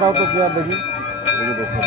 দাও তো চেয়ার দেখি দেখুন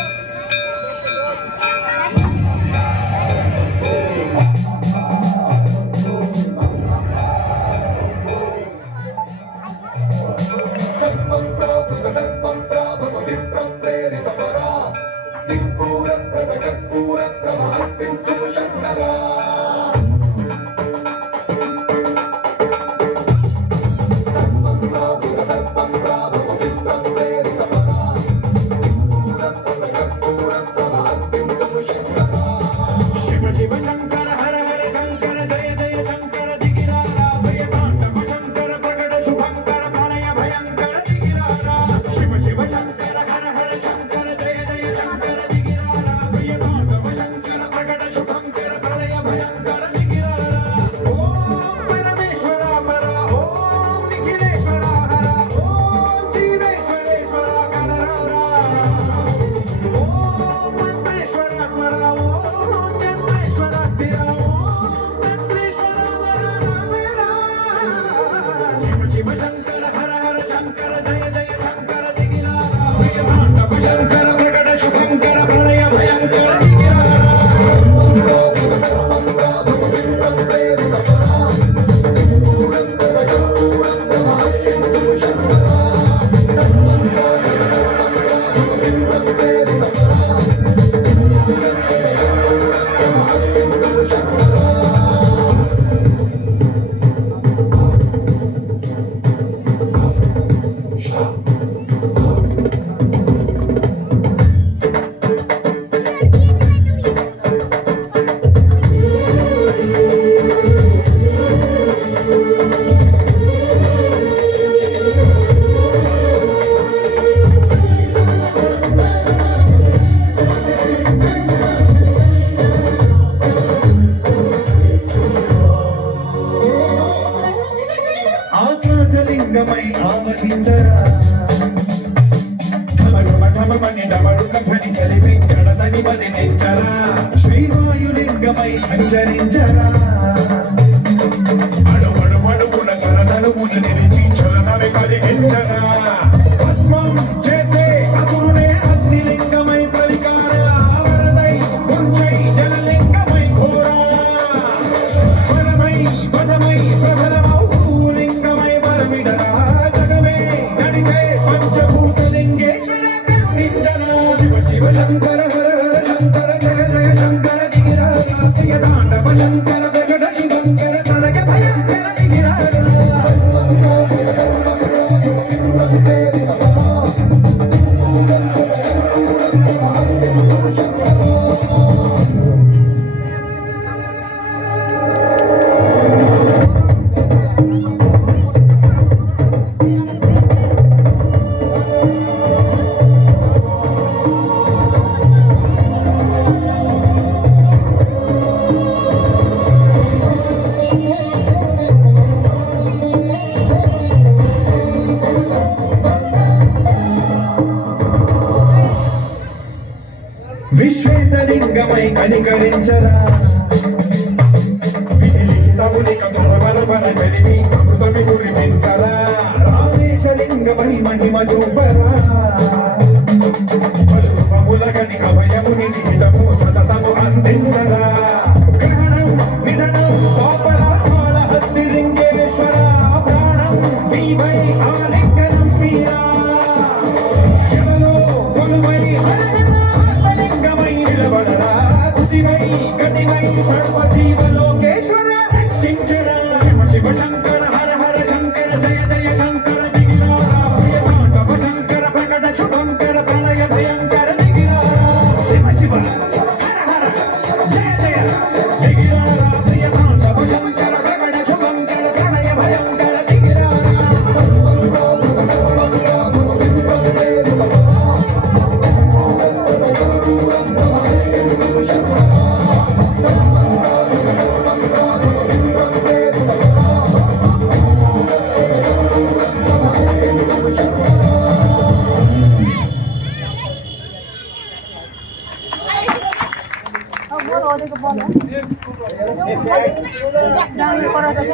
లింగమై ఆవహించరా ఢమరుమని ఢమరుకని కలిపి కడతని పది నెచ్చరా శ్రీవాయులింగమై సంచరించరా అడుగున కరతలుమున నిలిచి చలనమే కలిగించరా భస్మం చేతే అసురునే అగ్నిలింగమై ప్రతికార వరదై ఉంచై జలలింగమై ఘోరా వరమై వదమై ప్రబలమౌ లింగమై వరమిడరా జగమే గడిపే పంచభూతలింగేశ్వర నిందనా శివ శివ శంకర హర హర శంకర జయ జయ శంకర దిగిరాజ తాండవ శంకర వెంకట శివంకర తనక భయంకర దిగిరాజ విశ్వేశలింగమై కనికరించరా విలిఖితమునిక దుర్బలబల కలిమి అమృతమి కురిపించరా రామేశలింగమై మహిమ చూపరా పలుమములగని అభయముని నిహితము సతతము అందించరా గ్రహణం నిధనం పాపరాల హస్తి లింగేశ్వర ప్రాణం నీవై ఆలింగనం మీరా శివలో కొలువై శివై గతివై సర్వజీవలోకేశ్వర శంకర శివ శివ శంకర హర హర శంకర జయ జయ శంకర దిగిరారా ప్రియతాండవ శంకర ప్రకట శుభంకర ప్రళయ భయంకర దిగిరారా శివ శివ హర హర జయ జయ దిగిరారా ప్రియతాండవ శంకర ప్రకట శుభంకర ప్రళయ భయంకర దిగిరారా Oh, boleh, ada ke bola? Jangan korang